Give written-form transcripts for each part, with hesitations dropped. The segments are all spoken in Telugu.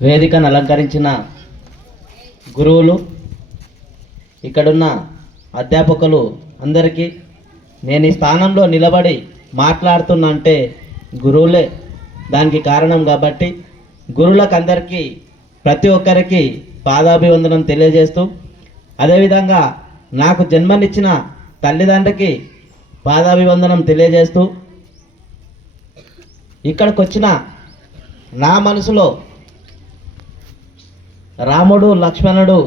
వేదికను అలంకరించిన గురువులు, ఇక్కడున్న అధ్యాపకులు అందరికీ నేను ఈ స్థానంలో నిలబడి మాట్లాడుతున్నా అంటే గురువులే దానికి కారణం. కాబట్టి గురువులకు అందరికీ ప్రతి ఒక్కరికి పాదాభివందనం తెలియజేస్తూ, అదేవిధంగా నాకు జన్మనిచ్చిన తల్లిదండ్రికి పాదాభివందనం తెలియజేస్తూ, ఇక్కడికి వచ్చిన నా మనసులో రాముడు లక్ష్మణుడు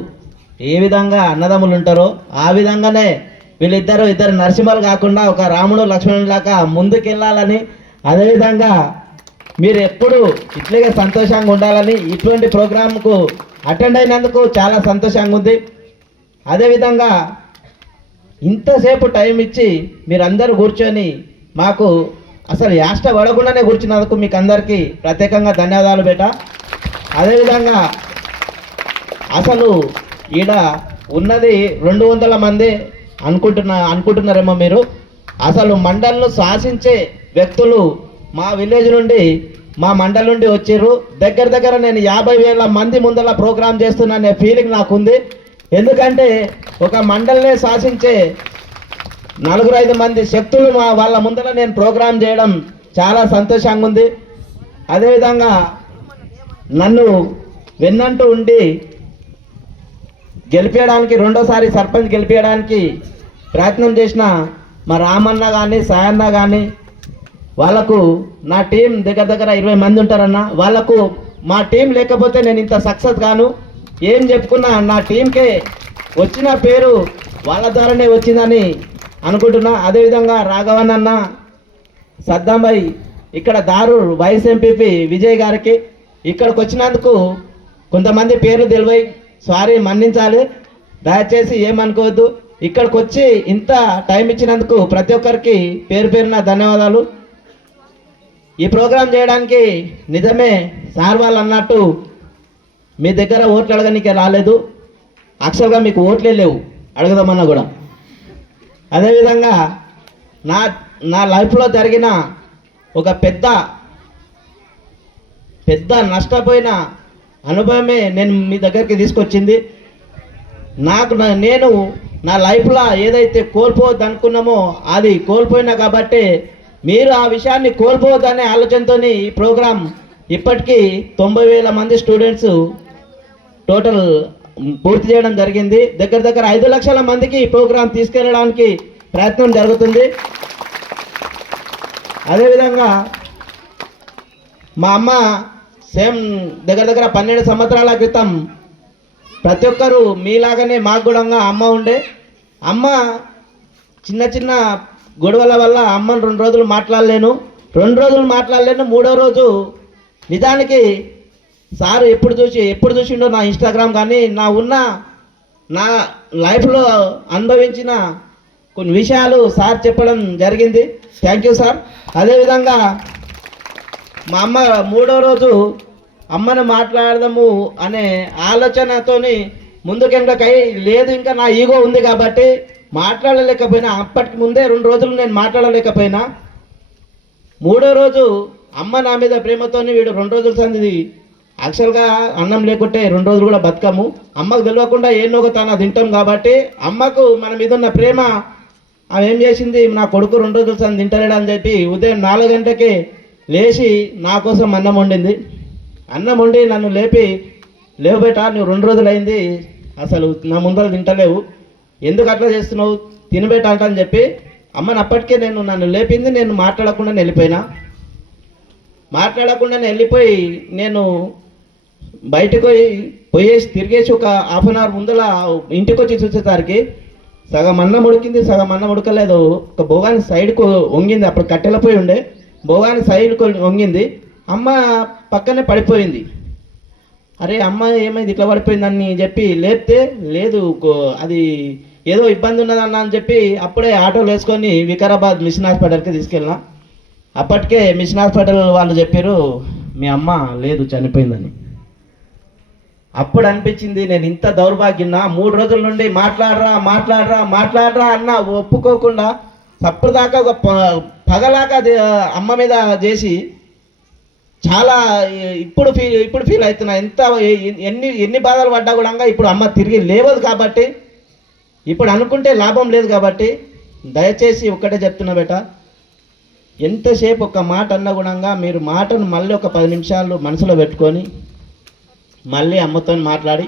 ఏ విధంగా అన్నదమ్ములు ఉంటారో ఆ విధంగానే వీళ్ళిద్దరు నరసింహలు కాకుండా ఒక రాముడు లక్ష్మణులాగా ముందుకెళ్ళాలని, అదేవిధంగా మీరు ఎప్పుడు ఇట్లాగే సంతోషంగా ఉండాలని, ఇటువంటి ప్రోగ్రాంకు అటెండ్ అయినందుకు చాలా సంతోషంగా ఉంది. అదేవిధంగా ఇంతసేపు టైం ఇచ్చి మీరందరూ కూర్చొని మాకు అసలు యాష్ట పడకుండానే కూర్చున్నందుకు మీకు అందరికీ ప్రత్యేకంగా ధన్యవాదాలు బేట. అదేవిధంగా అసలు ఈడ ఉన్నది 200 మంది అనుకుంటున్నారేమో మీరు. అసలు మండల్ను శాసించే వ్యక్తులు మా విలేజ్ నుండి, మా మండల్ నుండి వచ్చారు. దగ్గర నేను 50,000 మంది ముందర ప్రోగ్రాం చేస్తున్నా ఫీలింగ్ నాకుంది. ఎందుకంటే ఒక మండల్నే శాసించే 4-5 మంది శక్తులు వాళ్ళ ముందర నేను ప్రోగ్రాం చేయడం చాలా సంతోషంగా ఉంది. అదేవిధంగా నన్ను వెన్నంటూ ఉండి గెలిపించడానికి, రెండోసారి సర్పంచ్ గెలిపించడానికి ప్రయత్నం చేసిన మా రామన్న కానీ సాయన్న కానీ, వాళ్ళకు నా టీం దగ్గర 20 మంది ఉంటారన్న. వాళ్ళకు మా టీం లేకపోతే నేను ఇంత సక్సెస్ గాను. ఏం చెప్పుకున్నా నా టీంకే వచ్చిన పేరు వాళ్ళ ద్వారానే వచ్చిందని అనుకుంటున్నా. అదేవిధంగా రాఘవన్ అన్న, సద్దాంబాయి, ఇక్కడ దారూర్ వైస్ ఎంపీపీ విజయ్ గారికి ఇక్కడికి వచ్చినందుకు కొంతమంది పేర్లు తెలివై, సారీ మన్నించాలి, దయచేసి ఏమనుకోవద్దు. ఇక్కడికి వచ్చి ఇంత టైం ఇచ్చినందుకు ప్రతి ఒక్కరికి పేరున ధన్యవాదాలు. ఈ ప్రోగ్రాం చేయడానికి నిజమే సార్ వాళ్ళు అన్నట్టు మీ దగ్గర ఓట్లు అడగడానికి రాలేదు. యాక్చువల్గా మీకు ఓట్లే లేవు అడగదామన్నా కూడా. అదేవిధంగా నా లైఫ్లో జరిగిన ఒక పెద్ద నష్టపోయిన అనుభవమే నేను మీ దగ్గరికి తీసుకొచ్చింది. నేను నా లైఫ్లో ఏదైతే కోల్పోవద్దు అనుకున్నామో అది కోల్పోయినా. కాబట్టి మీరు ఆ విషయాన్ని కోల్పోవద్దనే ఆలోచనతో ఈ ప్రోగ్రాం ఇప్పటికీ 90,000 మంది స్టూడెంట్స్ టోటల్ పూర్తి చేయడం జరిగింది. దగ్గర 5 లక్షల మందికి ఈ ప్రోగ్రాం తీసుకెళ్ళడానికి ప్రయత్నం జరుగుతుంది. అదేవిధంగా మా అమ్మ సేమ్ దగ్గర 12 సంవత్సరాల క్రితం ప్రతి ఒక్కరు మీలాగానే మాకు కూడా అమ్మ ఉండే. అమ్మ చిన్న గొడవల వల్ల అమ్మను 2 రోజులు మాట్లాడలేను. 2 రోజులు మాట్లాడలేను. 3వ రోజు నిజానికి సార్ ఎప్పుడు చూసిండో నా ఇన్స్టాగ్రామ్ కానీ నా లైఫ్లో అనుభవించిన కొన్ని విషయాలు సార్ చెప్పడం జరిగింది. Thank you sir. అదేవిధంగా మా అమ్మ 3వ రోజు అమ్మను మాట్లాడదాము అనే ఆలోచనతోని ముందుకెంకై లేదు, ఇంకా నా ఈగో ఉంది కాబట్టి మాట్లాడలేకపోయినా. అప్పటికి ముందే 2 రోజులు నేను మాట్లాడలేకపోయినా. 3వ రోజు అమ్మ నా మీద ప్రేమతోని వీడు 2 రోజుల సంది యాక్చువల్గా అన్నం లేకుంటే 2 రోజులు కూడా బతకము. అమ్మకు తెలియకుండా ఏనో ఒక తాను తింటాం కాబట్టి అమ్మకు మన మీద ఉన్న ప్రేమ ఆమె ఏం చేసింది, నా కొడుకు 2 రోజుల సంది తింటలేడు అని చెప్పి ఉదయం 4 గంటలకే లేచి నా కోసం అన్నం వండింది. అన్నం వండి నన్ను లేవు బేటా, నువ్వు 2 రోజులు అయింది, అసలు నా ముందర తింటలేవు, ఎందుకు అట్లా చేస్తున్నావు, తినబెట్ట అంట అని చెప్పి అమ్మని అప్పటికే నన్ను లేపింది. నేను మాట్లాడకుండా వెళ్ళిపోయి నేను బయటకు పోయేసి తిరిగేసి ఒక ½ అన్ అవర్ ముందర ఇంటికి వచ్చి చూసేసరికి సగం అన్నం ఉడికింది, సగం అన్నం ఉడకలేదు. ఒక బోగాని సైడ్కు వంగింది. అప్పుడు కట్టెలపోయి ఉండే బోగాని సైడ్కు వంగింది. అమ్మ పక్కనే పడిపోయింది. అరే అమ్మ ఏమైంది ఇట్లా పడిపోయిందని చెప్పి లేపితే లేదు, అది ఏదో ఇబ్బంది ఉన్నదన్న అని చెప్పి అప్పుడే ఆటోలు వేసుకొని వికారాబాద్ మిషన్ హాస్పిటల్కి తీసుకెళ్ళినా. అప్పటికే మిషన్ హాస్పిటల్ వాళ్ళు చెప్పారు మీ అమ్మ లేదు, చనిపోయిందని. అప్పుడు అనిపించింది నేను ఇంత దౌర్భాగ్యున్నా. 3 రోజుల నుండి మాట్లాడరా అన్న ఒప్పుకోకుండా అప్పటిదాకా ఒక పగలాగా అమ్మ మీద చేసి చాలా ఇప్పుడు ఫీల్ అవుతున్నా. ఎన్ని బాధలు పడ్డా కూడా ఇప్పుడు అమ్మ తిరిగి లేవదు కాబట్టి, ఇప్పుడు అనుకుంటే లాభం లేదు కాబట్టి దయచేసి ఒక్కటే చెప్తున్నా బేట, ఎంతసేపు ఒక మాట అన్న కూడా మీరు మాటను మళ్ళీ ఒక 10 నిమిషాలు మనసులో పెట్టుకొని మళ్ళీ అమ్మతో మాట్లాడి,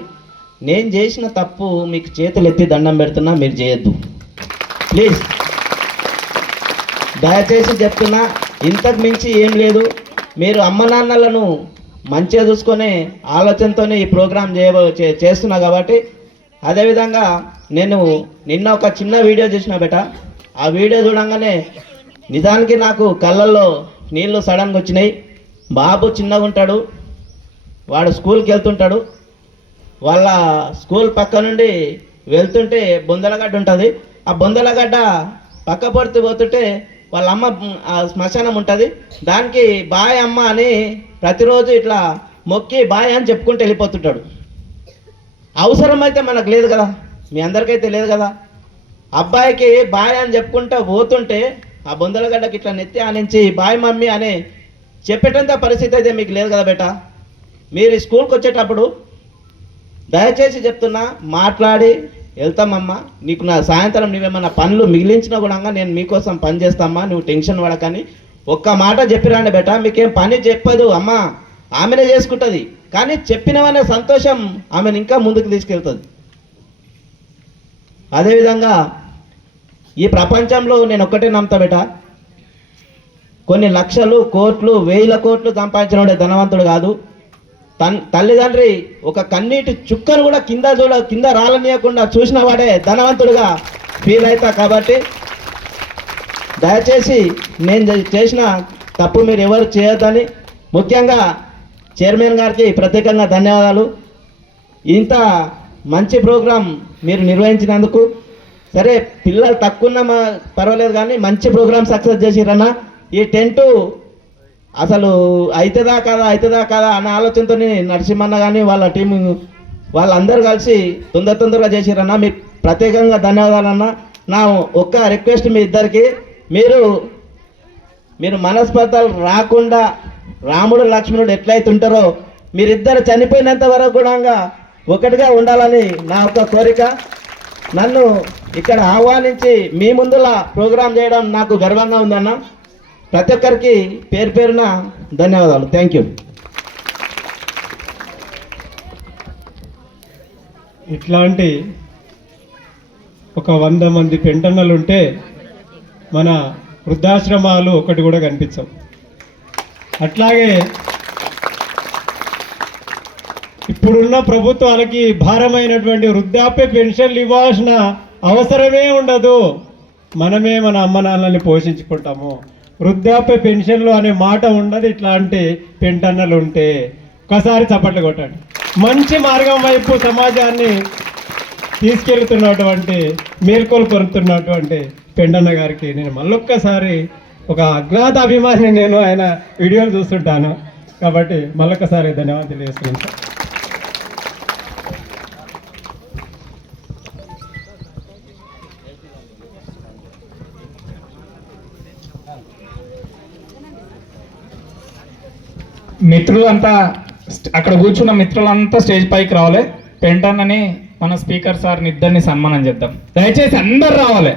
నేను చేసిన తప్పు మీకు చేతులు ఎత్తి దండం పెడుతున్నా, మీరు చేయొద్దు ప్లీజ్. దయచేసి చెప్తున్నా, ఇంతకు మించి ఏం లేదు. మీరు అమ్మ నాన్నలను మంచిగా చూసుకునే ఆలోచనతోనే ఈ ప్రోగ్రాం చేస్తున్నా కాబట్టి. అదేవిధంగా నేను నిన్న ఒక చిన్న వీడియో చూసిన బేట, ఆ వీడియో చూడంగానే నిజానికి నాకు కళ్ళల్లో నీళ్ళు సడన్గా వచ్చినాయి. బాబు చిన్నగా ఉంటాడు, వాడు స్కూల్కి వెళ్తుంటాడు. వాళ్ళ స్కూల్ పక్క నుండి వెళ్తుంటే బొందలగడ్డ ఉంటుంది. ఆ బొందలగడ్డ పక్క పొడితే పోతుంటే వాళ్ళ అమ్మ శ్మశానం ఉంటుంది. దానికి బాయ్ అమ్మ అని ప్రతిరోజు ఇట్లా మొక్కి బాయ్ అని చెప్పుకుంటూ వెళ్ళిపోతుంటాడు. అవసరం అయితే మనకు లేదు కదా, మీ అందరికైతే లేదు కదా. అబ్బాయికి బాయ్ అని చెప్పుకుంటూ పోతుంటే ఆ బొందలగడ్డకి ఇట్లా నెత్తి ఆనించి బాయ్ మమ్మీ అని చెప్పేటంత పరిస్థితి అయితే మీకు లేదు కదా బేట. మీరు స్కూల్కి వచ్చేటప్పుడు దయచేసి చెప్తున్నా, మాట్లాడి వెళ్తామమ్మా, నీకు నా సాయంత్రం నువ్వేమన్నా పనులు మిగిలించినా కూడా నేను మీకోసం పని చేస్తామా, నువ్వు టెన్షన్ పడకని ఒక్క మాట చెప్పిరండి బేట. మీకేం పని చెప్పదు అమ్మ, ఆమెనే చేసుకుంటుంది. కానీ చెప్పినవనే సంతోషం ఆమెను ఇంకా ముందుకు తీసుకెళ్తుంది. అదేవిధంగా ఈ ప్రపంచంలో నేను ఒక్కటే నమ్ముతా బేట, కొన్ని లక్షలు కోట్లు 1000 కోట్లు సంపాదించినోడే ధనవంతుడు కాదు. తల్లిదండ్రి ఒక కన్నీటి చుక్కను కూడా కింద రాలనీయకుండా చూసిన వాడే ధనవంతుడుగా ఫీల్ అవుతా. కాబట్టి దయచేసి నేను చేసిన తప్పు మీరు ఎవరు చేయొద్దని, ముఖ్యంగా చైర్మన్ గారికి ప్రత్యేకంగా ధన్యవాదాలు. ఇంత మంచి ప్రోగ్రాం మీరు నిర్వహించినందుకు. సరే పిల్లలు తక్కువ పర్వాలేదు కానీ మంచి ప్రోగ్రాం సక్సెస్ చేసిరన్న. ఈ టెంటు అసలు అవుతుందా కదా అన్న ఆలోచనతో నరసింహన్న కానీ వాళ్ళ టీం వాళ్ళందరూ కలిసి తొందరగా చేసిరన్న. మీకు ప్రత్యేకంగా ధన్యవాదాలన్న. నా ఒక్క రిక్వెస్ట్ మీ ఇద్దరికి, మీరు మనస్పర్ధలు రాకుండా రాముడు లక్ష్మణుడు ఎట్లయితే ఉంటారో మీరిద్దరు చనిపోయినంత వరకు కూడా ఒకటిగా ఉండాలని నా ఒక కోరిక. నన్ను ఇక్కడ ఆహ్వానించి మీ ముందులా ప్రోగ్రాం చేయడం నాకు గర్వంగా ఉందన్న. ప్రతి ఒక్కరికి పేరున ధన్యవాదాలు. Thank you. ఇట్లాంటి ఒక 100 మంది పెంటన్నలు ఉంటే మన వృద్ధాశ్రమాలు ఒకటి కూడా కనిపించవు. అట్లాగే ఇప్పుడున్న ప్రభుత్వాలకి భారమైనటువంటి వృద్ధాప్య పెన్షన్లు ఇవ్వాల్సిన అవసరమే ఉండదు. మనమే మన అమ్మ నాన్నల్ని పోషించుకుంటాము. వృద్ధాప్య పెన్షన్లు అనే మాట ఉండదు ఇట్లాంటి పెంటన్నలు ఉంటే. ఒకసారి చప్పట్లు కొట్టండి. మంచి మార్గం వైపు సమాజాన్ని తీసుకెళ్తున్నటువంటి మేల్కొలు కొరుతున్నటువంటి పెండన్న గారికి నేను మళ్ళొక్కసారి, ఒక అజ్ఞాత అభిమాని నేను, ఆయన వీడియోలు చూస్తుంటాను కాబట్టి మళ్ళొక్కసారి ధన్యవాదాలు తెలియజేస్తున్నాను సార్. మిత్రులంతా అక్కడ కూర్చున్న మిత్రులంతా స్టేజ్ పైకి రావాలి. పెంటన్నని మన స్పీకర్ సార్ని ఇద్దరిని సన్మానం చేద్దాం. దయచేసి అందరు రావాలి.